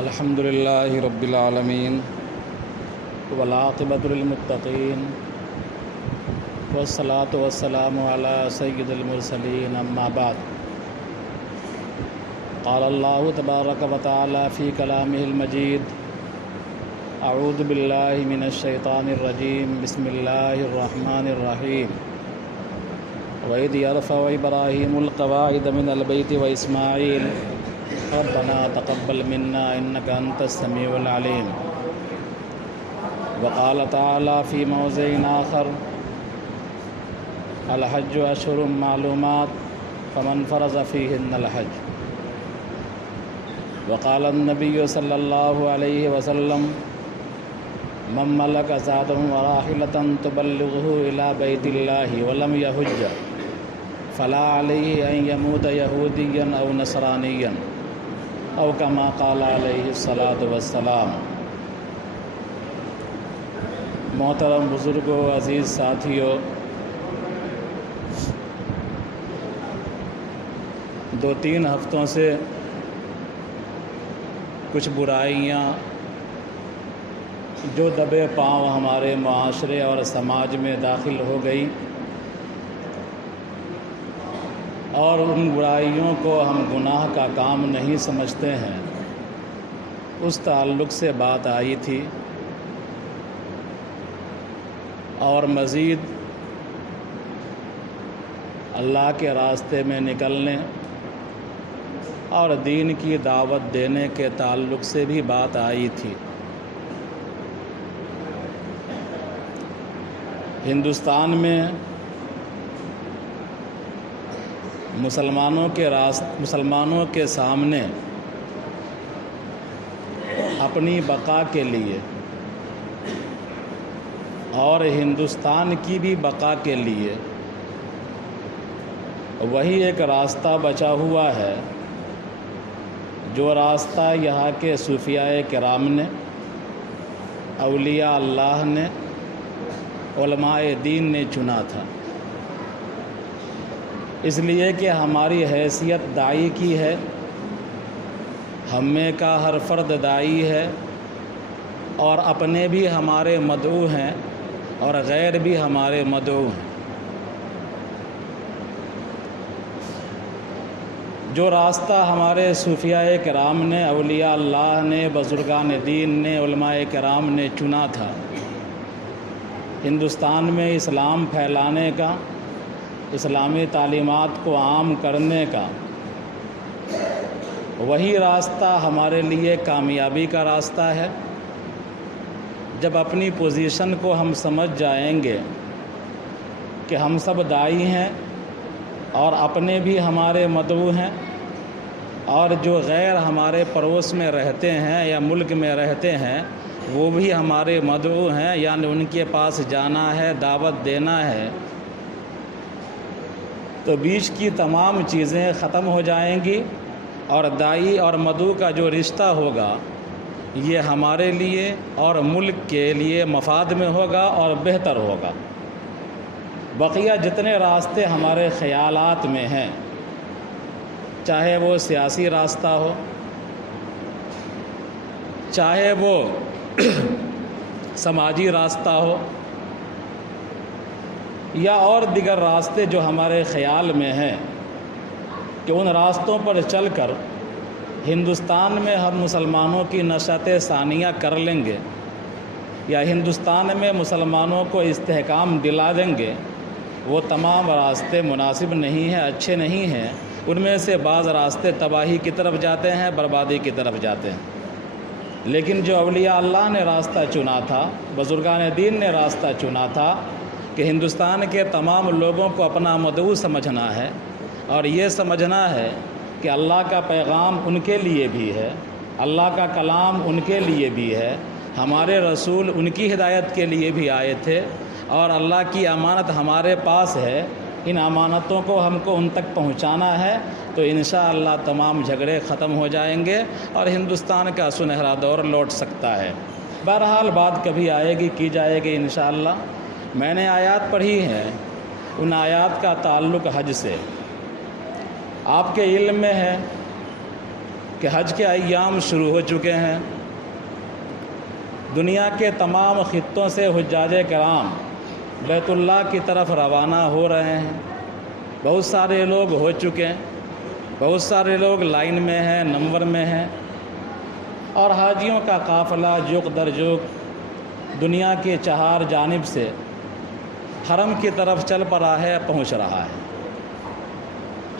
الحمد لله رب العالمين والعاقبة للمتقين والصلاة والسلام على سيد المرسلين أما بعد قال الله تبارك وتعالى في كلامه المجيد أعوذ بالله من الشيطان الرجيم بسم الله الرحمن الرحيم وإذ يرفع إبراهيم القواعد من البيت وإسماعيل ربنا تقبل منا إنك أنت السميع العليم وقال تعالى في موضع آخر الحج أشهر معلومات فمن فرض فيهن الحج وقال النبي صلى الله عليه وسلم من ملك زادا وراحلة تبلغه إلى بيت الله ولم يحج فلا عليه أن يموت يهوديا أو نصرانيا او کما قال علیہ الصلاۃ والسلام۔ محترم بزرگوں، عزیز ساتھیوں، 2-3 ہفتوں سے کچھ برائیاں جو دبے پاؤں ہمارے معاشرے اور سماج میں داخل ہو گئی اور ان برائیوں کو ہم گناہ کا کام نہیں سمجھتے ہیں، اس تعلق سے بات آئی تھی۔ اور مزید اللہ کے راستے میں نکلنے اور دین کی دعوت دینے کے تعلق سے بھی بات آئی تھی۔ ہندوستان میں مسلمانوں کے سامنے اپنی بقا کے لیے اور ہندوستان کی بھی بقا کے لیے وہی ایک راستہ بچا ہوا ہے، جو راستہ یہاں کے صوفیاء کرام نے، اولیاء اللہ نے، علماء دین نے چنا تھا۔ اس لیے کہ ہماری حیثیت داعی کی ہے، ہم میں کا ہر فرد داعی ہے، اور اپنے بھی ہمارے مدعو ہیں اور غیر بھی ہمارے مدعو ہیں۔ جو راستہ ہمارے صوفیاء کرام نے، اولیاء اللہ نے، بزرگان دین نے، علماء کرام نے چنا تھا ہندوستان میں اسلام پھیلانے کا، اسلامی تعلیمات کو عام کرنے کا، وہی راستہ ہمارے لیے کامیابی کا راستہ ہے۔ جب اپنی پوزیشن کو ہم سمجھ جائیں گے کہ ہم سب داعی ہیں اور اپنے بھی ہمارے مدعو ہیں، اور جو غیر ہمارے پڑوس میں رہتے ہیں یا ملک میں رہتے ہیں وہ بھی ہمارے مدعو ہیں، یعنی ان کے پاس جانا ہے، دعوت دینا ہے، تو بیچ کی تمام چیزیں ختم ہو جائیں گی، اور داعی اور مدعو کا جو رشتہ ہوگا یہ ہمارے لیے اور ملک کے لیے مفاد میں ہوگا اور بہتر ہوگا۔ بقیہ جتنے راستے ہمارے خیالات میں ہیں، چاہے وہ سیاسی راستہ ہو، چاہے وہ سماجی راستہ ہو، یا اور دیگر راستے جو ہمارے خیال میں ہیں، کہ ان راستوں پر چل کر ہندوستان میں ہم مسلمانوں کی نشأت ثانیہ کر لیں گے یا ہندوستان میں مسلمانوں کو استحکام دلا دیں گے، وہ تمام راستے مناسب نہیں ہیں، اچھے نہیں ہیں۔ ان میں سے بعض راستے تباہی کی طرف جاتے ہیں، بربادی کی طرف جاتے ہیں۔ لیکن جو اولیاء اللہ نے راستہ چنا تھا، بزرگان دین نے راستہ چنا تھا کہ ہندوستان کے تمام لوگوں کو اپنا مدعو سمجھنا ہے، اور یہ سمجھنا ہے کہ اللہ کا پیغام ان کے لیے بھی ہے، اللہ کا کلام ان کے لیے بھی ہے، ہمارے رسول ان کی ہدایت کے لیے بھی آئے تھے، اور اللہ کی امانت ہمارے پاس ہے، ان امانتوں کو ہم کو ان تک پہنچانا ہے، تو انشاءاللہ تمام جھگڑے ختم ہو جائیں گے اور ہندوستان کا سنہرا دور لوٹ سکتا ہے۔ بہرحال بات کبھی آئے گی، کی جائے گی انشاءاللہ۔ میں نے آیات پڑھی ہیں، ان آیات کا تعلق حج سے۔ آپ کے علم میں ہے کہ حج کے ایام شروع ہو چکے ہیں۔ دنیا کے تمام خطوں سے حجاج کرام بیت اللہ کی طرف روانہ ہو رہے ہیں۔ بہت سارے لوگ ہو چکے ہیں، بہت سارے لوگ لائن میں ہیں، نمبر میں ہیں، اور حاجیوں کا قافلہ جوق در جوق دنیا کی چہار جانب سے حرم کی طرف چل پڑا ہے، پہنچ رہا ہے۔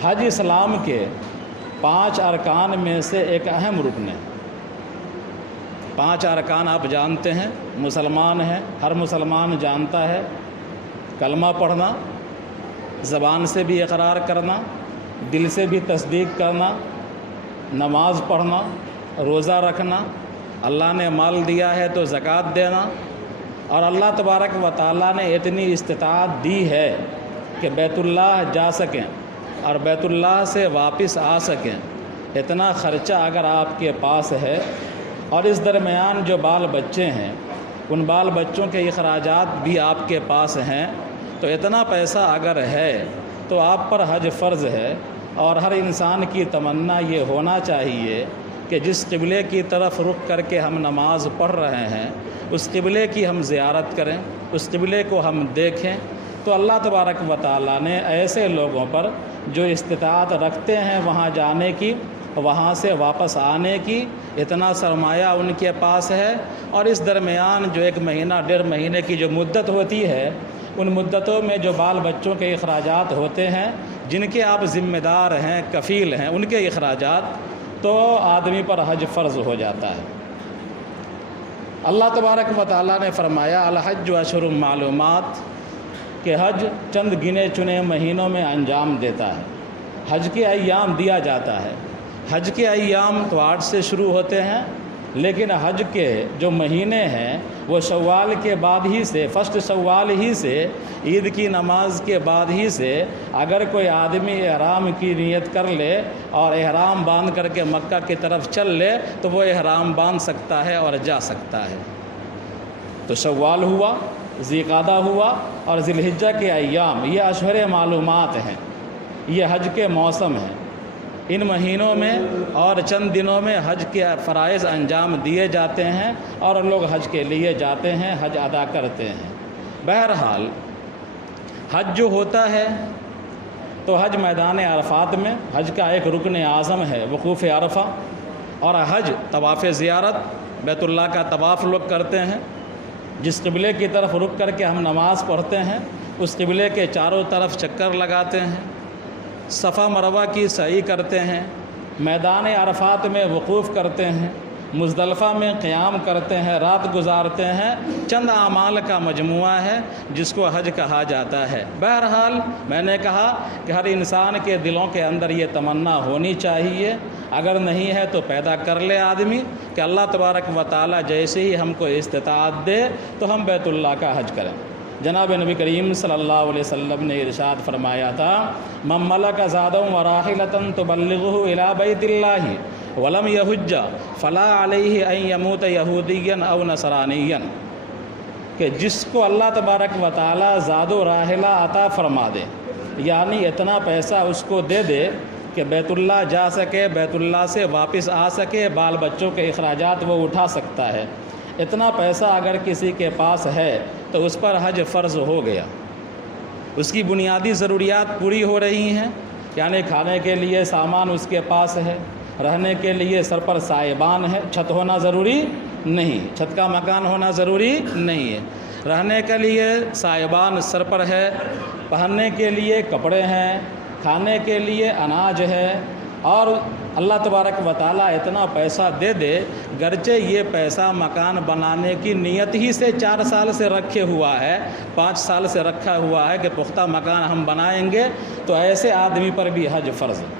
حج اسلام کے 5 ارکان میں سے ایک اہم رکن ہے۔ 5 ارکان آپ جانتے ہیں، مسلمان ہیں، ہر مسلمان جانتا ہے۔ کلمہ پڑھنا، زبان سے بھی اقرار کرنا، دل سے بھی تصدیق کرنا، نماز پڑھنا، روزہ رکھنا، اللہ نے مال دیا ہے تو زکوٰۃ دینا، اور اللہ تبارک و تعالیٰ نے اتنی استطاعت دی ہے کہ بیت اللہ جا سکیں اور بیت اللہ سے واپس آ سکیں۔ اتنا خرچہ اگر آپ کے پاس ہے، اور اس درمیان جو بال بچے ہیں ان بال بچوں کے اخراجات بھی آپ کے پاس ہیں، تو اتنا پیسہ اگر ہے تو آپ پر حج فرض ہے۔ اور ہر انسان کی تمنا یہ ہونا چاہیے کہ جس قبلے کی طرف رخ کر کے ہم نماز پڑھ رہے ہیں اس قبلے کی ہم زیارت کریں، اس قبلے کو ہم دیکھیں۔ تو اللہ تبارک و تعالیٰ نے ایسے لوگوں پر جو استطاعت رکھتے ہیں وہاں جانے کی، وہاں سے واپس آنے کی، اتنا سرمایہ ان کے پاس ہے، اور اس درمیان جو 1 مہینہ 1.5 مہینے کی جو مدت ہوتی ہے، ان مدتوں میں جو بال بچوں کے اخراجات ہوتے ہیں، جن کے آپ ذمہ دار ہیں، کفیل ہیں، ان کے اخراجات، تو آدمی پر حج فرض ہو جاتا ہے۔ اللہ تبارک و تعالیٰ نے فرمایا الحج اشہر معلومات، کہ حج چند گنے چنے مہینوں میں انجام دیتا ہے۔ حج کے ایام دیا جاتا ہے۔ حج کے ایام تو 8 سے شروع ہوتے ہیں، لیکن حج کے جو مہینے ہیں وہ شوال کے بعد ہی سے، فرسٹ شوال ہی سے، عید کی نماز کے بعد ہی سے اگر کوئی آدمی احرام کی نیت کر لے اور احرام باندھ کر کے مکہ کی طرف چل لے تو وہ احرام باندھ سکتا ہے اور جا سکتا ہے۔ تو شوال ہوا، ذی قعدہ ہوا، اور ذی الحجہ کے ایام، یہ اشہر معلومات ہیں، یہ حج کے موسم ہیں۔ ان مہینوں میں اور چند دنوں میں حج کے فرائض انجام دیے جاتے ہیں اور لوگ حج کے لیے جاتے ہیں، حج ادا کرتے ہیں۔ بہرحال حج جو ہوتا ہے تو حج میدان عرفات میں، حج کا ایک رکن اعظم ہے وقوف عرفہ، اور حج طواف زیارت، بیت اللہ کا طواف لوگ کرتے ہیں۔ جس قبلے کی طرف رک کر کے ہم نماز پڑھتے ہیں اس قبلے کے چاروں طرف چکر لگاتے ہیں، صفا مروہ کی سعی کرتے ہیں، میدان عرفات میں وقوف کرتے ہیں، مزدلفہ میں قیام کرتے ہیں، رات گزارتے ہیں۔ چند اعمال کا مجموعہ ہے جس کو حج کہا جاتا ہے۔ بہرحال میں نے کہا کہ ہر انسان کے دلوں کے اندر یہ تمنا ہونی چاہیے، اگر نہیں ہے تو پیدا کر لے آدمی، کہ اللہ تبارک و تعالیٰ جیسے ہی ہم کو استطاعت دے تو ہم بیت اللہ کا حج کریں۔ جناب نبی کریم صلی اللہ علیہ وسلم نے ارشاد فرمایا تھا من ملک زادا وراحلۃ تبلغہ الی بیت اللہ ولم یحج فلا علیہ ان یموت یہودیا او نصرانیا، کہ جس کو اللہ تبارک و تعالیٰ زاد و راحلہ عطا فرما دے، یعنی اتنا پیسہ اس کو دے دے کہ بیت اللہ جا سکے، بیت اللہ سے واپس آ سکے، بال بچوں کے اخراجات وہ اٹھا سکتا ہے، اتنا پیسہ اگر کسی کے پاس ہے تو اس پر حج فرض ہو گیا۔ اس کی بنیادی ضروریات پوری ہو رہی ہیں، یعنی کھانے کے لیے سامان اس کے پاس ہے، رہنے کے لیے سر پر سائبان ہے، چھت ہونا ضروری نہیں، چھت کا مکان ہونا ضروری نہیں ہے، رہنے کے لیے سائبان سر پر ہے، پہننے کے لیے کپڑے ہیں، کھانے کے لیے اناج ہے، اور اللہ تبارک و تعالیٰ اتنا پیسہ دے دے، گرچہ یہ پیسہ مکان بنانے کی نیت ہی سے 4 سال سے رکھے ہوا ہے، 5 سال سے رکھا ہوا ہے کہ پختہ مکان ہم بنائیں گے، تو ایسے آدمی پر بھی حج فرض ہے۔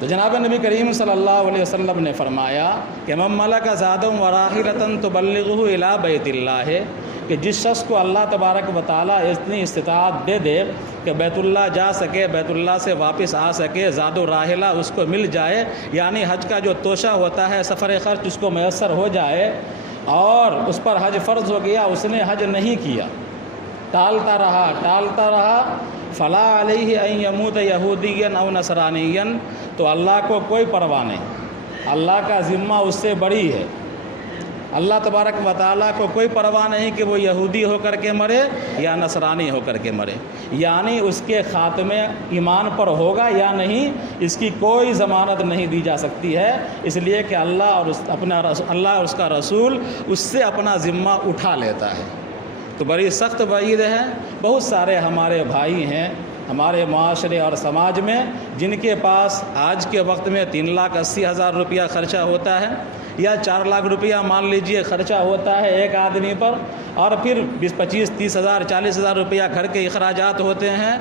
تو جناب نبی کریم صلی اللہ علیہ وسلم نے فرمایا کہ من ملک زادا وراحلۃ تبلغہ الی بیت اللہ، کہ جس شخص کو اللہ تبارک و تعالیٰ اتنی استطاعت دے دے کہ بیت اللہ جا سکے، بیت اللہ سے واپس آ سکے، زاد و راحلہ اس کو مل جائے، یعنی حج کا جو توشہ ہوتا ہے، سفر خرچ اس کو میسر ہو جائے، اور اس پر حج فرض ہو گیا، اس نے حج نہیں کیا، ٹالتا رہا، فلا علیہ ان یموت یہودیا او نصرانیا، تو اللہ کو کوئی پرواہ نہیں، اللہ کا ذمہ اس سے بڑی ہے۔ اللہ تبارک و تعالیٰ کو کوئی پرواہ نہیں کہ وہ یہودی ہو کر کے مرے یا نصرانی ہو کر کے مرے، یعنی اس کے خاتمے ایمان پر ہوگا یا نہیں، اس کی کوئی ضمانت نہیں دی جا سکتی ہے، اس لیے کہ اللہ اور اس کا رسول اس سے اپنا ذمہ اٹھا لیتا ہے۔ تو بڑی سخت وعید ہے۔ بہت سارے ہمارے بھائی ہیں ہمارے معاشرے اور سماج میں جن کے پاس آج کے وقت میں 3,80,000 روپیہ خرچہ ہوتا ہے، یا 4 لاکھ روپیہ مان لیجئے خرچہ ہوتا ہے ایک آدمی پر، اور پھر 20-25-30,000 40,000 روپیہ گھر کے اخراجات ہوتے ہیں،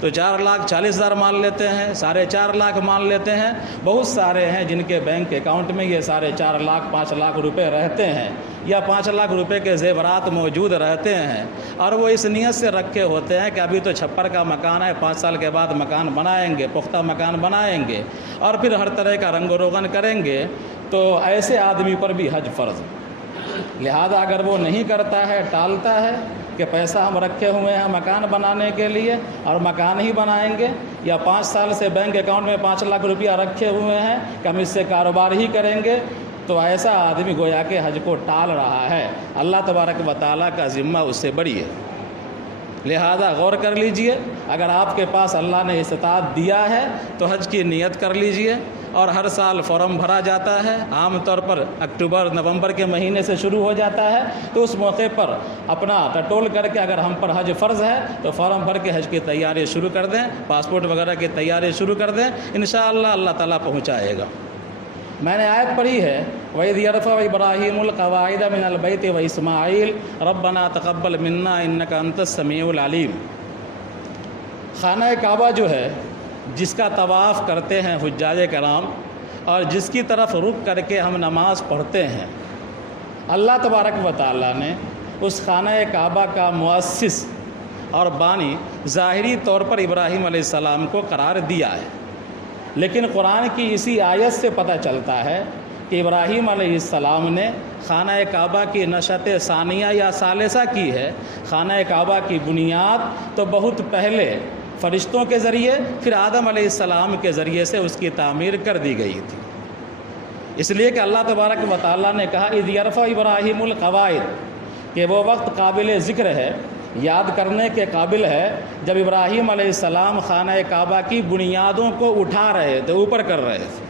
تو 4,40,000 مان لیتے ہیں، 4.5 لاکھ مان لیتے ہیں۔ بہت سارے ہیں جن کے بینک اکاؤنٹ میں یہ 4.5 لاکھ 5 لاکھ روپے رہتے ہیں، یا 5 لاکھ روپے کے زیورات موجود رہتے ہیں، اور وہ اس نیت سے رکھے ہوتے ہیں کہ ابھی تو چھپر کا مکان ہے، 5 سال کے بعد مکان بنائیں گے، پختہ مکان بنائیں گے، اور پھر ہر طرح کا رنگ و روغن کریں گے۔ تو ایسے آدمی پر بھی حج فرض ہے، لہذا اگر وہ نہیں کرتا ہے، ٹالتا ہے کہ پیسہ ہم رکھے ہوئے ہیں مکان بنانے کے لیے اور مکان ہی بنائیں گے، یا 5 سال سے بینک اکاؤنٹ میں 5 لاکھ روپیہ رکھے ہوئے ہیں کہ ہم اس سے کاروبار ہی کریں گے، تو ایسا آدمی گویا کہ حج کو ٹال رہا ہے، اللہ تبارک و تعالیٰ کا ذمہ اس سے بڑی ہے۔ لہذا غور کر لیجئے، اگر آپ کے پاس اللہ نے استطاعت دیا ہے تو حج کی نیت کر لیجئے، اور ہر سال فارم بھرا جاتا ہے، عام طور پر اکتوبر نومبر کے مہینے سے شروع ہو جاتا ہے، تو اس موقع پر اپنا ٹٹول کر کے اگر ہم پر حج فرض ہے تو فارم بھر کے حج کی تیاری شروع کر دیں، پاسپورٹ وغیرہ کی تیاری شروع کر دیں، انشاءاللہ اللہ تعالیٰ پہنچائے گا۔ میں نے آیت پڑھی ہے وَإِذْ يَرْفَعُ إِبْرَاهِيمُ الْقَوَاعِدَ مِنَ الْبَيْتِ وَإِسْمَاعِيلُ رَبَّنَا تَقَبَّلْ مِنَّا إِنَّكَ أَنْتَ السَّمِيعُ الْعَلِيمُ۔ خانہ کعبہ جو ہے، جس کا طواف کرتے ہیں حجاج کرام اور جس کی طرف رخ کر کے ہم نماز پڑھتے ہیں، اللہ تبارک و تعالیٰ نے اس خانہ کعبہ کا مؤسس اور بانی ظاہری طور پر ابراہیم علیہ السلام کو قرار دیا ہے، لیکن قرآن کی اسی آیت سے پتہ چلتا ہے کہ ابراہیم علیہ السلام نے خانہ کعبہ کی نشأت ثانیہ یا ثالثہ کی ہے۔ خانہ کعبہ کی بنیاد تو بہت پہلے فرشتوں کے ذریعے، پھر آدم علیہ السلام کے ذریعے سے اس کی تعمیر کر دی گئی تھی، اس لیے کہ اللہ تبارک و تعالیٰ نے کہا اذ یرفع ابراہیم القواعد، کہ وہ وقت قابل ذکر ہے، یاد کرنے کے قابل ہے، جب ابراہیم علیہ السلام خانہ کعبہ کی بنیادوں کو اٹھا رہے تھے، اوپر کر رہے تھے۔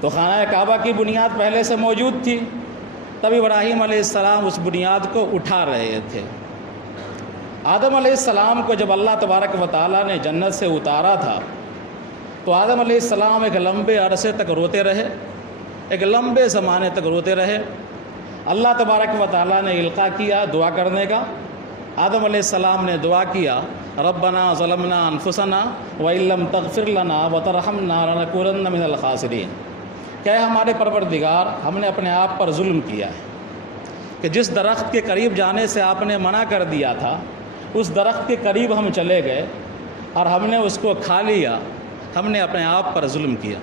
تو خانہ کعبہ کی بنیاد پہلے سے موجود تھی، تب ابراہیم علیہ السلام اس بنیاد کو اٹھا رہے تھے۔ آدم علیہ السلام کو جب اللہ تبارک و تعالیٰ نے جنت سے اتارا تھا تو آدم علیہ السلام ایک لمبے عرصے تک روتے رہے، ایک لمبے زمانے تک روتے رہے۔ اللہ تبارک و تعالیٰ نے القاء کیا دعا کرنے کا۔ آدم علیہ السلام نے دعا کیا ربنا ظلمنا انفسنا وان لم تغفر لنا وترحمنا لنکونن من الخاسرین، کہ ہمارے پروردگار، ہم نے اپنے آپ پر ظلم کیا ہے کہ جس درخت کے قریب جانے سے آپ نے منع کر دیا تھا، اس درخت کے قریب ہم چلے گئے اور ہم نے اس کو کھا لیا، ہم نے اپنے آپ پر ظلم کیا۔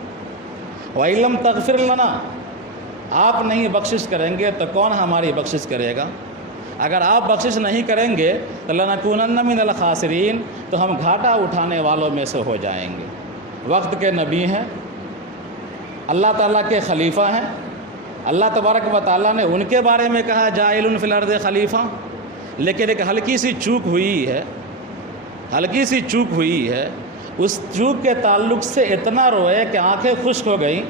وَإِن لَّمْ تَغْفِرْ لَنَا، آپ نہیں بخشش کریں گے تو کون ہماری بخشش کرے گا؟ اگر آپ بخشش نہیں کریں گے تو لَنَكُونَنَّ مِنَ الْخَاسِرِينَ، تو ہم گھاٹا اٹھانے والوں میں سے ہو جائیں گے۔ وقت کے نبی ہیں، اللہ تعالیٰ کے خلیفہ ہیں، اللہ تبارک و تعالیٰ نے ان کے بارے میں کہا جاعل فی الارض خلیفہ، لیکن ایک ہلکی سی چوک ہوئی ہے، ہلکی سی چوک ہوئی ہے، اس چوک کے تعلق سے اتنا روئے کہ آنکھیں خشک ہو گئیں،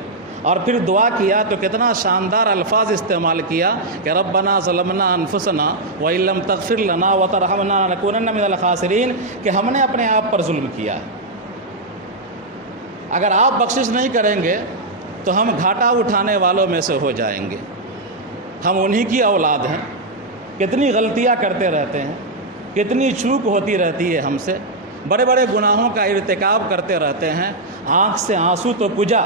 اور پھر دعا کیا تو کتنا شاندار الفاظ استعمال کیا کہ ربنا ظلمنا انفسنا وان لم تغفر لنا وترحمنا لنکونن من الخاسرین، کہ ہم نے اپنے آپ پر ظلم کیا ہے۔ اگر آپ بخشش نہیں کریں گے تو ہم گھاٹا اٹھانے والوں میں سے ہو جائیں گے۔ ہم انہی کی اولاد ہیں، کتنی غلطیاں کرتے رہتے ہیں، کتنی چوک ہوتی رہتی ہے ہم سے، بڑے بڑے گناہوں کا ارتکاب کرتے رہتے ہیں، آنکھ سے آنسو تو کجا،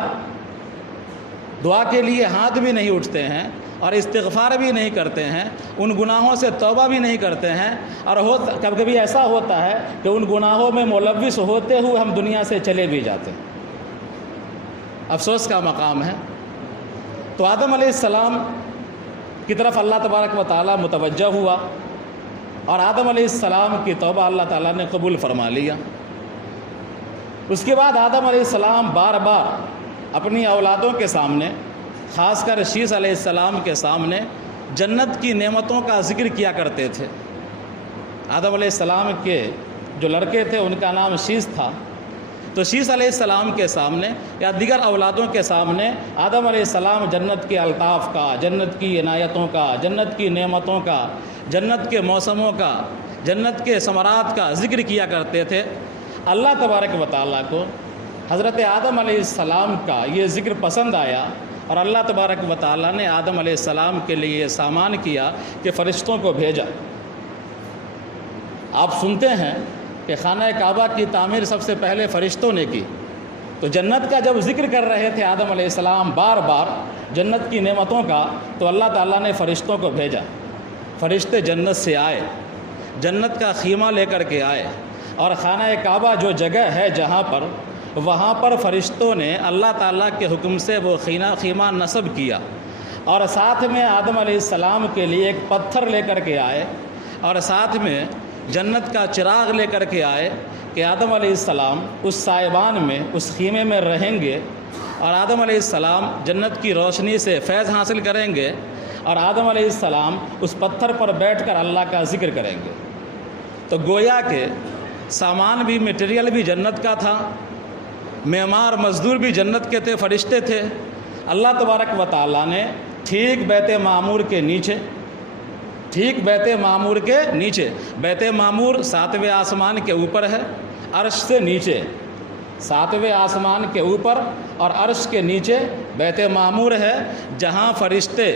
دعا کے لیے ہاتھ بھی نہیں اٹھتے ہیں اور استغفار بھی نہیں کرتے ہیں، ان گناہوں سے توبہ بھی نہیں کرتے ہیں، اور کبھی کبھی ایسا ہوتا ہے کہ ان گناہوں میں ملوث ہوتے ہوئے ہم دنیا سے چلے بھی جاتے ہیں۔ افسوس کا مقام ہے۔ تو آدم علیہ السلام کی طرف اللہ تبارک و تعالیٰ متوجہ ہوا اور آدم علیہ السلام کی توبہ اللہ تعالیٰ نے قبول فرما لیا۔ اس کے بعد آدم علیہ السلام بار بار اپنی اولادوں کے سامنے، خاص کر شیث علیہ السلام کے سامنے، جنت کی نعمتوں کا ذکر کیا کرتے تھے۔ آدم علیہ السلام کے جو لڑکے تھے ان کا نام شیث تھا، تو شیث علیہ السلام کے سامنے یا دیگر اولادوں کے سامنے آدم علیہ السلام جنت کے الطاف کا، جنت کی عنایتوں کا، جنت کی نعمتوں کا، جنت کے موسموں کا، جنت کے ثمرات کا ذکر کیا کرتے تھے۔ اللہ تبارک و تعالیٰ کو حضرت آدم علیہ السلام کا یہ ذکر پسند آیا، اور اللہ تبارک و تعالیٰ نے آدم علیہ السلام کے لیے یہ سامان کیا کہ فرشتوں کو بھیجا۔ آپ سنتے ہیں کہ خانہ کعبہ کی تعمیر سب سے پہلے فرشتوں نے کی، تو جنت کا جب ذکر کر رہے تھے آدم علیہ السلام بار بار جنت کی نعمتوں کا، تو اللہ تعالیٰ نے فرشتوں کو بھیجا۔ فرشتے جنت سے آئے، جنت کا خیمہ لے کر کے آئے، اور خانہ کعبہ جو جگہ ہے جہاں پر، وہاں پر فرشتوں نے اللہ تعالیٰ کے حکم سے وہ خیمہ نصب کیا، اور ساتھ میں آدم علیہ السلام کے لیے ایک پتھر لے کر کے آئے، اور ساتھ میں جنت کا چراغ لے کر کے آئے کہ آدم علیہ السلام اس سائبان میں، اس خیمے میں رہیں گے، اور آدم علیہ السلام جنت کی روشنی سے فیض حاصل کریں گے، اور آدم علیہ السلام اس پتھر پر بیٹھ کر اللہ کا ذکر کریں گے۔ تو گویا کہ سامان بھی، میٹیریل بھی جنت کا تھا، معمار مزدور بھی جنت کے تھے، فرشتے تھے۔ اللہ تبارک و تعالیٰ نے ٹھیک بیت معمور کے نیچے، بیت معمور 7ویں آسمان کے اوپر ہے، عرش سے نیچے، 7ویں آسمان کے اوپر اور عرش کے نیچے بیت معمور ہے، جہاں فرشتے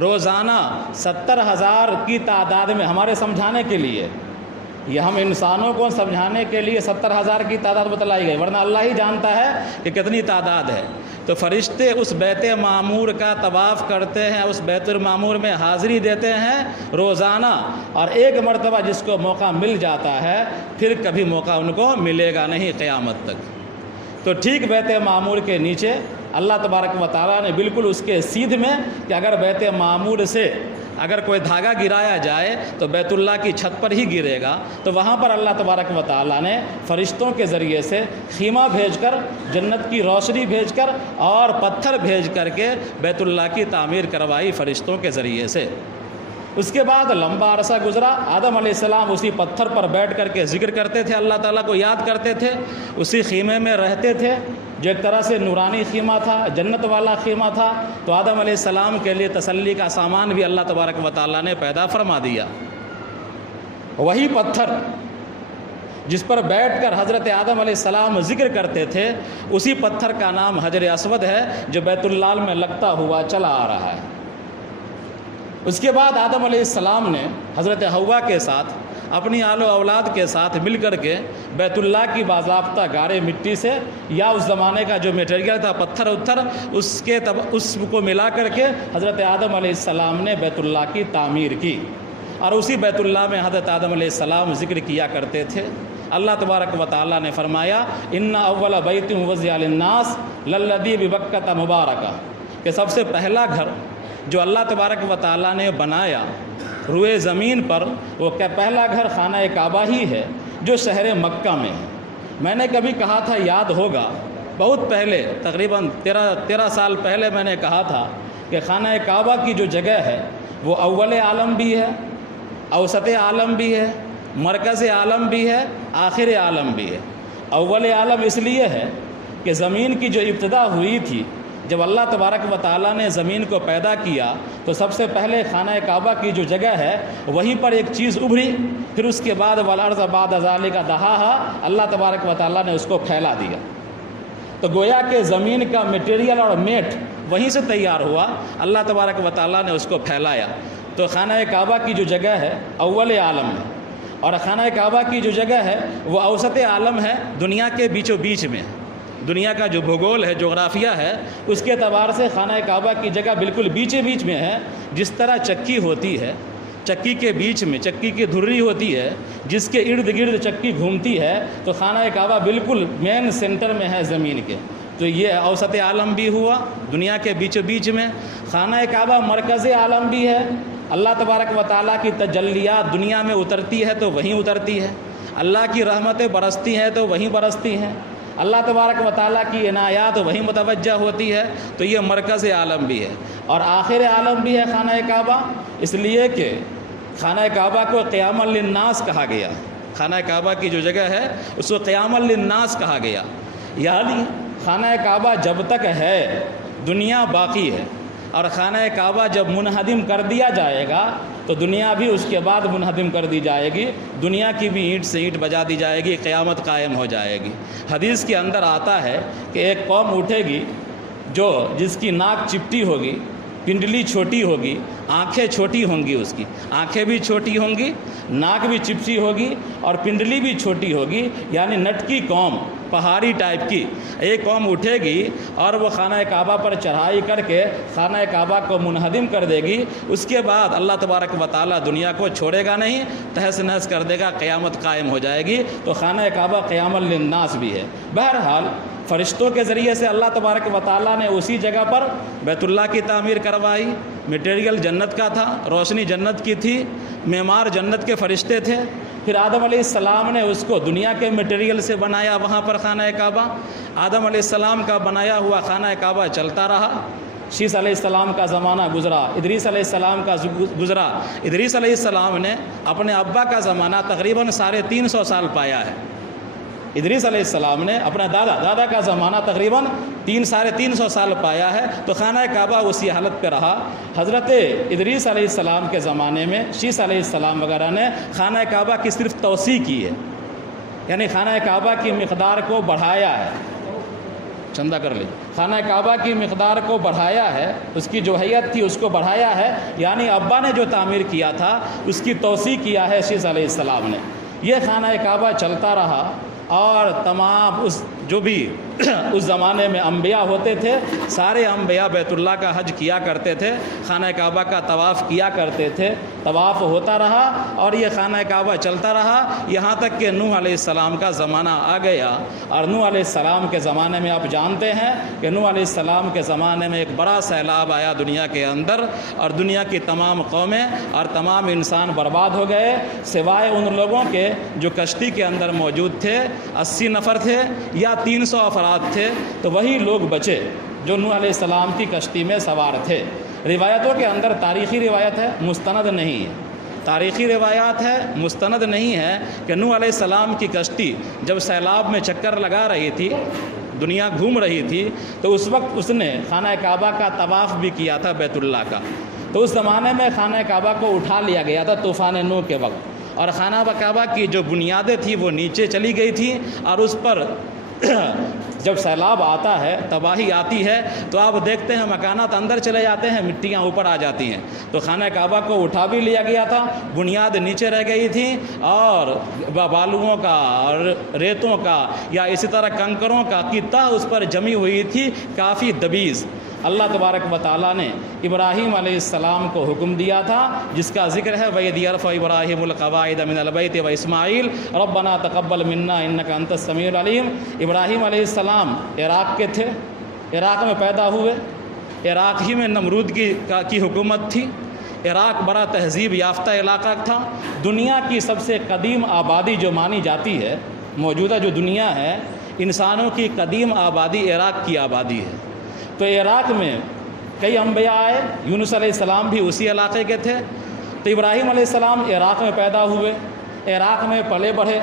روزانہ 70,000 کی تعداد میں، ہمارے سمجھانے کے لیے، یہ ہم انسانوں کو سمجھانے کے لیے 70,000 کی تعداد بتلائی گئی، ورنہ اللہ ہی جانتا ہے کہ کتنی تعداد ہے۔ تو فرشتے اس بیت معمور کا طواف کرتے ہیں، اس بیت المعمور میں حاضری دیتے ہیں روزانہ، اور ایک مرتبہ جس کو موقع مل جاتا ہے پھر کبھی موقع ان کو ملے گا نہیں قیامت تک۔ تو ٹھیک بیت معمور کے نیچے اللہ تبارک و تعالیٰ نے بالکل اس کے سیدھ میں، کہ اگر بیت معمور سے اگر کوئی دھاگا گرایا جائے تو بیت اللہ کی چھت پر ہی گرے گا، تو وہاں پر اللہ تبارک و تعالیٰ نے فرشتوں کے ذریعے سے خیمہ بھیج کر، جنت کی روشنی بھیج کر، اور پتھر بھیج کر کے بیت اللہ کی تعمیر کروائی فرشتوں کے ذریعے سے۔ اس کے بعد لمبا عرصہ گزرا، آدم علیہ السلام اسی پتھر پر بیٹھ کر کے ذکر کرتے تھے، اللہ تعالیٰ کو یاد کرتے تھے، اسی خیمے میں رہتے تھے، جو ایک طرح سے نورانی خیمہ تھا، جنت والا خیمہ تھا۔ تو آدم علیہ السلام کے لیے تسلی کا سامان بھی اللہ تبارک و تعالیٰ نے پیدا فرما دیا۔ وہی پتھر جس پر بیٹھ کر حضرت آدم علیہ السلام ذکر کرتے تھے، اسی پتھر کا نام حجر اسود ہے، جو بیت اللہ میں لگتا ہوا چلا آ رہا ہے۔ اس کے بعد آدم علیہ السلام نے حضرت حوا کے ساتھ، اپنی آل و اولاد کے ساتھ مل کر کے بیت اللہ کی باضابطہ گارے مٹی سے، یا اس زمانے کا جو میٹیریل تھا پتھر اس کو ملا کر کے حضرت آدم علیہ السلام نے بیت اللہ کی تعمیر کی، اور اسی بیت اللہ میں حضرت آدم علیہ السلام ذکر کیا کرتے تھے۔ اللہ تبارک و تعالیٰ نے فرمایا، ان اول بیت وضع للناس للذی ببکۃ مبارکہ، کہ سب سے پہلا گھر جو اللہ تبارک و تعالیٰ نے بنایا روئے زمین پر، وہ پہلا گھر خانہ کعبہ ہی ہے، جو شہر مکہ میں ہے۔ میں نے کبھی کہا تھا، یاد ہوگا، بہت پہلے، تقریباً 13 سال پہلے میں نے کہا تھا کہ خانہ کعبہ کی جو جگہ ہے وہ اول عالم بھی ہے، اوسط عالم بھی ہے، مرکز عالم بھی ہے، آخر عالم بھی ہے۔ اول عالم اس لیے ہے کہ زمین کی جو ابتدا ہوئی تھی، جب اللہ تبارک و تعالیٰ نے زمین کو پیدا کیا، تو سب سے پہلے خانہ کعبہ کی جو جگہ ہے وہیں پر ایک چیز ابھری، پھر اس کے بعد والارض بعد ذالک دحاہا، اللہ تبارک و تعالیٰ نے اس کو پھیلا دیا۔ تو گویا کہ زمین کا میٹیریل اور میٹ وہیں سے تیار ہوا، اللہ تبارک و تعالیٰ نے اس کو پھیلایا۔ تو خانہ کعبہ کی جو جگہ ہے اول عالم ہے، اور خانہ کعبہ کی جو جگہ ہے وہ اوسط عالم ہے، دنیا کے بیچوں بیچ میں۔ دنیا کا جو بھگول ہے، جغرافیہ ہے، اس کے اعتبار سے خانہ کعبہ کی جگہ بالکل بیچ میں ہے۔ جس طرح چکی ہوتی ہے، چکی کے بیچ میں چکی کی دھری ہوتی ہے، جس کے ارد گرد چکی گھومتی ہے، تو خانہ کعبہ بالکل مین سینٹر میں ہے زمین کے۔ تو یہ اوسط عالم بھی ہوا، دنیا کے بیچ میں۔ خانہ کعبہ مرکز عالم بھی ہے، اللہ تبارک و تعالیٰ کی تجلیات دنیا میں اترتی ہے تو وہیں اترتی ہے، اللہ کی رحمتیں برستی ہیں تو وہیں برستی ہیں، اللہ تبارک و تعالیٰ کی عنایات وہیں متوجہ ہوتی ہے، تو یہ مرکز عالم بھی ہے اور آخر عالم بھی ہے خانہ کعبہ، اس لیے کہ خانہ کعبہ کو قیام للناس کہا گیا، خانہ کعبہ کی جو جگہ ہے اس کو قیام للناس کہا گیا، یعنی خانہ کعبہ جب تک ہے دنیا باقی ہے، اور خانہ کعبہ جب منہدم کر دیا جائے گا تو دنیا بھی اس کے بعد منہدم کر دی جائے گی، دنیا کی بھی اینٹ سے اینٹ بجا دی جائے گی، قیامت قائم ہو جائے گی۔ حدیث کے اندر آتا ہے کہ ایک قوم اٹھے گی جس کی ناک چپٹی ہوگی، پنڈلی چھوٹی ہوگی، آنکھیں چھوٹی ہوں گی، اس کی آنکھیں بھی چھوٹی ہوں گی، ناک بھی چپٹی ہوگی اور پنڈلی بھی چھوٹی ہوگی، یعنی نٹکی قوم، پہاڑی ٹائپ کی ایک قوم اٹھے گی اور وہ خانہ کعبہ پر چڑھائی کر کے خانہ کعبہ کو منہدم کر دے گی، اس کے بعد اللہ تبارک و تعالیٰ دنیا کو چھوڑے گا نہیں، تہس نہس کر دے گا، قیامت قائم ہو جائے گی، تو خانہ کعبہ قیام للناس بھی ہے۔ بہرحال فرشتوں کے ذریعے سے اللہ تبارک و تعالیٰ نے اسی جگہ پر بیت اللہ کی تعمیر کروائی، میٹیریل جنت کا تھا، روشنی جنت کی تھی، معمار جنت کے فرشتے تھے، پھر آدم علیہ السلام نے اس کو دنیا کے میٹیریل سے بنایا، وہاں پر خانہ کعبہ، آدم علیہ السلام کا بنایا ہوا خانہ کعبہ چلتا رہا، شیس علیہ السلام کا زمانہ گزرا، ادریس علیہ السلام کا گزرا، ادریس علیہ السلام نے اپنے ابا کا زمانہ تقریباً 350 سال پایا ہے، ادریس علیہ السلام نے اپنا دادا کا زمانہ تقریباً 350 سال پایا ہے، تو خانہ کعبہ اسی حالت پہ رہا۔ حضرت ادریس علیہ السلام کے زمانے میں شیس علیہ السلام وغیرہ نے خانہ کعبہ کی صرف توسیع کی ہے، یعنی خانہ کعبہ کی مقدار کو بڑھایا ہے، چندہ کر لیں، خانہ کعبہ کی مقدار کو بڑھایا ہے، اس کی جو حیت تھی اس کو بڑھایا ہے، یعنی ابا نے جو تعمیر کیا تھا اس کی توسیع کیا ہے شیس علیہ السلام نے۔ یہ خانہ کعبہ چلتا رہا اور تمام جو بھی اس زمانے میں انبیاء ہوتے تھے، سارے انبیاء بیت اللہ کا حج کیا کرتے تھے، خانہ کعبہ کا طواف کیا کرتے تھے، طواف ہوتا رہا اور یہ خانہ کعبہ چلتا رہا یہاں تک کہ نوح علیہ السلام کا زمانہ آ گیا۔ اور نوح علیہ السلام کے زمانے میں آپ جانتے ہیں کہ نوح علیہ السلام کے زمانے میں ایک بڑا سیلاب آیا دنیا کے اندر، اور دنیا کی تمام قومیں اور تمام انسان برباد ہو گئے، سوائے ان لوگوں کے جو کشتی کے اندر موجود تھے، 80 نفر تھے یا 300 افراد تھے، تو وہی لوگ بچے جو نوح علیہ السلام کی کشتی میں سوار تھے۔ روایتوں کے اندر تاریخی روایت ہے، مستند نہیں ہے، تاریخی روایات ہے، مستند نہیں ہے کہ نوح علیہ السلام کی کشتی جب سیلاب میں چکر لگا رہی تھی، دنیا گھوم رہی تھی، تو اس وقت اس نے خانہ کعبہ کا طواف بھی کیا تھا بیت اللہ کا، تو اس زمانے میں خانہ کعبہ کو اٹھا لیا گیا تھا طوفان نوح کے وقت، اور خانہ کعبہ کی جو بنیادیں تھیں وہ نیچے چلی گئی تھیں، اور اس پر جب سیلاب آتا ہے، تباہی آتی ہے، تو آپ دیکھتے ہیں مکانات اندر چلے جاتے ہیں، مٹیاں اوپر آ جاتی ہیں، تو خانہ کعبہ کو اٹھا بھی لیا گیا تھا، بنیاد نیچے رہ گئی تھی، اور بالوؤں کا اور ریتوں کا یا اسی طرح کنکروں کا قطع اس پر جمی ہوئی تھی، کافی دبیز۔ اللہ تبارک و تعالیٰ نے ابراہیم علیہ السلام کو حکم دیا تھا، جس کا ذکر ہے وَإِذْ يَرْفَعُ إِبْرَاهِيمُ الْقَوَاعِدَ مِنَ الْبَيْتِ وَإِسْمَاعِيلُ رَبَّنَا تَقَبَّلْ مِنَّا إِنَّكَ أَنْتَ السَّمِيعُ الْعَلِيمُ۔ ابراہیم علیہ السلام عراق کے تھے، عراق میں پیدا ہوئے، عراق ہی میں نمرود کی حکومت تھی، عراق بڑا تہذیب یافتہ علاقہ تھا، دنیا کی سب سے قدیم آبادی جو مانی جاتی ہے، موجودہ جو دنیا ہے، انسانوں کی قدیم آبادی عراق کی آبادی ہے۔ تو عراق میں کئی انبیاء آئے، یونس علیہ السلام بھی اسی علاقے کے تھے، تو ابراہیم علیہ السلام عراق میں پیدا ہوئے، عراق میں پلے بڑھے،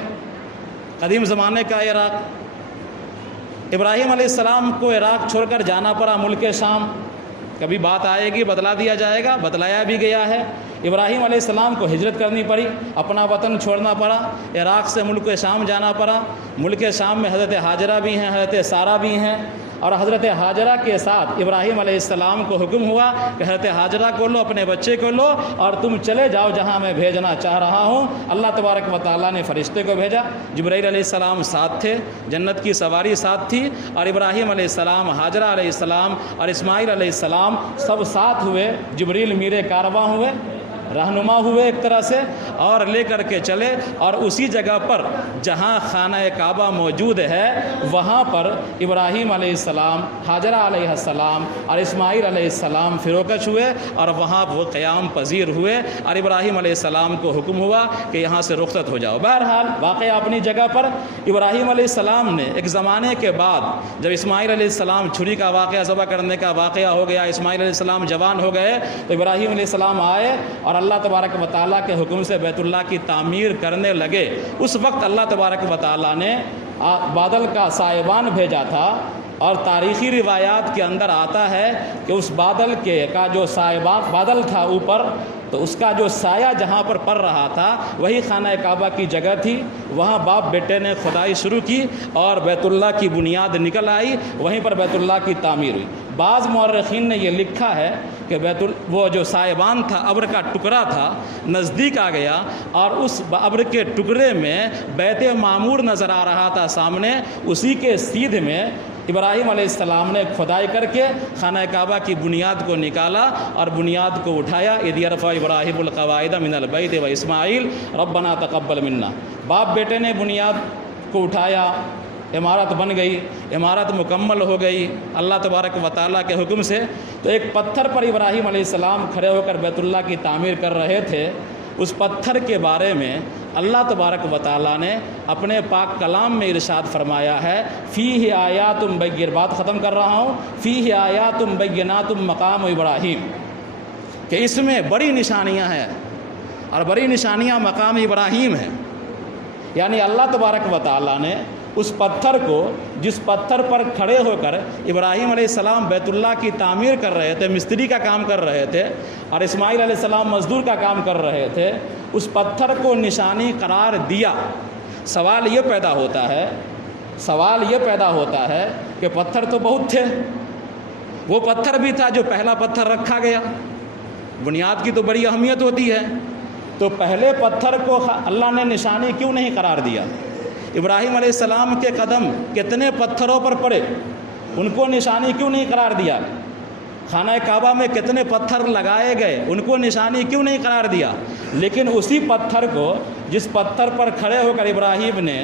قدیم زمانے کا عراق۔ ابراہیم علیہ السلام کو عراق چھوڑ کر جانا پڑا ملک شام، کبھی بات آئے گی بتلا دیا جائے گا، بتلایا بھی گیا ہے۔ ابراہیم علیہ السلام کو ہجرت کرنی پڑی، اپنا وطن چھوڑنا پڑا، عراق سے ملک شام جانا پڑا۔ ملک شام میں حضرت ہاجرہ بھی ہیں، حضرت سارہ بھی ہیں، اور حضرت ہاجرہ کے ساتھ ابراہیم علیہ السلام کو حکم ہوا کہ حضرت ہاجرہ کو لو، اپنے بچے کو لو، اور تم چلے جاؤ جہاں میں بھیجنا چاہ رہا ہوں۔ اللہ تبارک و تعالیٰ نے فرشتے کو بھیجا، جبرائیل علیہ السلام ساتھ تھے، جنت کی سواری ساتھ تھی، اور ابراہیم علیہ السلام، ہاجرہ علیہ السلام اور اسماعیل علیہ السلام سب ساتھ ہوئے، جبریل میر کارواں ہوئے، رہنما ہوئے ایک طرح سے اور لے کر کے چلے، اور اسی جگہ پر جہاں خانہ کعبہ موجود ہے وہاں پر ابراہیم علیہ السلام، ہاجرہ علیہ السلام اور اسماعیل علیہ السلام فروکش ہوئے اور وہاں وہ قیام پذیر ہوئے، اور ابراہیم علیہ السلام کو حکم ہوا کہ یہاں سے رخصت ہو جاؤ۔ بہرحال واقعہ اپنی جگہ پر، ابراہیم علیہ السلام نے ایک زمانے کے بعد جب اسماعیل علیہ السلام چھری کا واقعہ، ذبح کرنے کا واقعہ ہو گیا، اسماعیل علیہ السلام جوان ہو گئے، تو ابراہیم علیہ السلام آئے اور اللہ تبارک و تعالیٰ کے حکم سے بیت اللہ کی تعمیر کرنے لگے۔ اس وقت اللہ تبارک و تعالیٰ نے بادل کا سائبان بھیجا تھا، اور تاریخی روایات کے اندر آتا ہے کہ اس بادل کا جو سائبان بادل تھا اوپر، تو اس کا جو سایہ جہاں پر پڑ رہا تھا وہی خانہ کعبہ کی جگہ تھی۔ وہاں باپ بیٹے نے کھدائی شروع کی اور بیت اللہ کی بنیاد نکل آئی، وہیں پر بیت اللہ کی تعمیر ہوئی۔ بعض مورخین نے یہ لکھا ہے کہ وہ جو سائبان تھا، ابر کا ٹکڑا تھا، نزدیک آ گیا اور اس ابر کے ٹکڑے میں بیت معمور نظر آ رہا تھا سامنے، اسی کے سیدھ میں ابراہیم علیہ السلام نے کھدائی کر کے خانہ کعبہ کی بنیاد کو نکالا اور بنیاد کو اٹھایا۔ اذ یرفع ابراہیم القواعد من البیت و اسماعیل ربنا تقبل منا۔ باپ بیٹے نے بنیاد کو اٹھایا، عمارت بن گئی، عمارت مکمل ہو گئی اللہ تبارک و تعالیٰ کے حکم سے۔ تو ایک پتھر پر ابراہیم علیہ السلام کھڑے ہو کر بیت اللہ کی تعمیر کر رہے تھے۔ اس پتھر کے بارے میں اللہ تبارک و تعالیٰ نے اپنے پاک کلام میں ارشاد فرمایا ہے، فیہ آیات بینات، بات ختم کر رہا ہوں، فیہ آیات بینات مقام ابراہیم، کہ اس میں بڑی نشانیاں ہیں اور بڑی نشانیاں مقام ابراہیم ہیں۔ یعنی اللہ تبارک و تعالیٰ نے اس پتھر کو، جس پتھر پر کھڑے ہو کر ابراہیم علیہ السلام بیت اللہ کی تعمیر کر رہے تھے، مستری کا کام کر رہے تھے اور اسماعیل علیہ السلام مزدور کا کام کر رہے تھے، اس پتھر کو نشانی قرار دیا۔ سوال یہ پیدا ہوتا ہے کہ پتھر تو بہت تھے، وہ پتھر بھی تھا جو پہلا پتھر رکھا گیا، بنیاد کی تو بڑی اہمیت ہوتی ہے، تو پہلے پتھر کو اللہ نے نشانی کیوں نہیں قرار دیا؟ ابراہیم علیہ السلام کے قدم کتنے پتھروں پر پڑے، ان کو نشانی کیوں نہیں قرار دیا؟ خانہ کعبہ میں کتنے پتھر لگائے گئے، ان کو نشانی کیوں نہیں قرار دیا؟ لیکن اسی پتھر کو، جس پتھر پر کھڑے ہو کر ابراہیم نے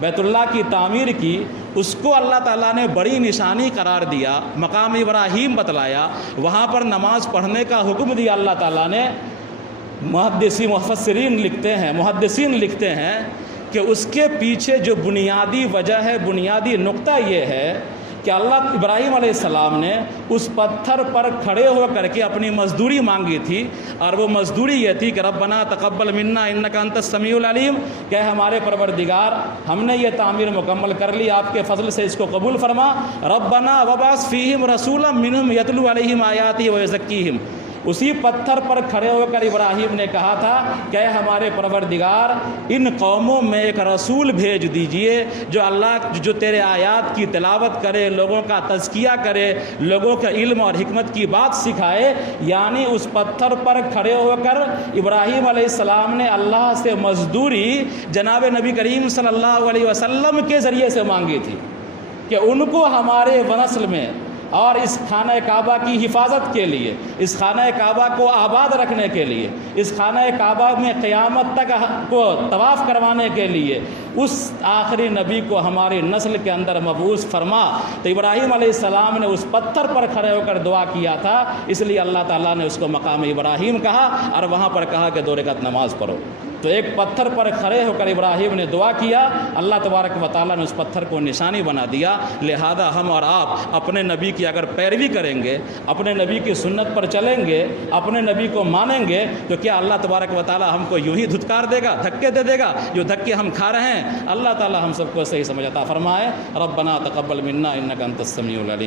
بیت اللہ کی تعمیر کی، اس کو اللہ تعالیٰ نے بڑی نشانی قرار دیا، مقام ابراہیم بتلایا، وہاں پر نماز پڑھنے کا حکم دیا اللہ تعالیٰ نے۔ محدثین لکھتے ہیں کہ اس کے پیچھے جو بنیادی وجہ ہے، بنیادی نقطہ یہ ہے کہ اللہ ابراہیم علیہ السلام نے اس پتھر پر کھڑے ہو کر کے اپنی مزدوری مانگی تھی، اور وہ مزدوری یہ تھی کہ ربنا تقبل منا انک انت السمیع العلیم، کہ ہمارے پروردگار ہم نے یہ تعمیر مکمل کر لی، آپ کے فضل سے اس کو قبول فرما، ربنا وبعث فیہم رسولا منہم یتلو علیہم آیاتہ ویزکیہم۔ اسی پتھر پر کھڑے ہو کر ابراہیم نے کہا تھا کہ ہمارے پروردگار ان قوموں میں ایک رسول بھیج دیجئے جو تیرے آیات کی تلاوت کرے، لوگوں کا تزکیہ کرے، لوگوں کا علم اور حکمت کی بات سکھائے۔ یعنی اس پتھر پر کھڑے ہو کر ابراہیم علیہ السلام نے اللہ سے مزدوری جناب نبی کریم صلی اللہ علیہ وسلم کے ذریعے سے مانگی تھی کہ ان کو ہمارے نسل میں اور اس خانہ کعبہ کی حفاظت کے لیے، اس خانہ کعبہ کو آباد رکھنے کے لیے، اس خانہ کعبہ میں قیامت تک کو طواف کروانے کے لیے اس آخری نبی کو ہماری نسل کے اندر مبعوث فرما۔ تو ابراہیم علیہ السلام نے اس پتھر پر کھڑے ہو کر دعا کیا تھا، اس لیے اللہ تعالیٰ نے اس کو مقام ابراہیم کہا، اور وہاں پر کہا کہ 2 رکعت نماز پڑھو۔ تو ایک پتھر پر کھڑے ہو کر ابراہیم نے دعا کیا، اللہ تبارک و تعالیٰ نے اس پتھر کو نشانی بنا دیا۔ لہذا ہم اور آپ اپنے نبی کی اگر پیروی کریں گے، اپنے نبی کی سنت پر چلیں گے، اپنے نبی کو مانیں گے، تو کیا اللہ تبارک و تعالیٰ ہم کو یوں ہی دھتکار دے گا، دھکے دے دے گا جو دھکے ہم کھا رہے ہیں؟ اللہ تعالیٰ ہم سب کو صحیح سمجھ عطا فرمائے۔ ربنا تقبل منا انک انت السمیع العلیم۔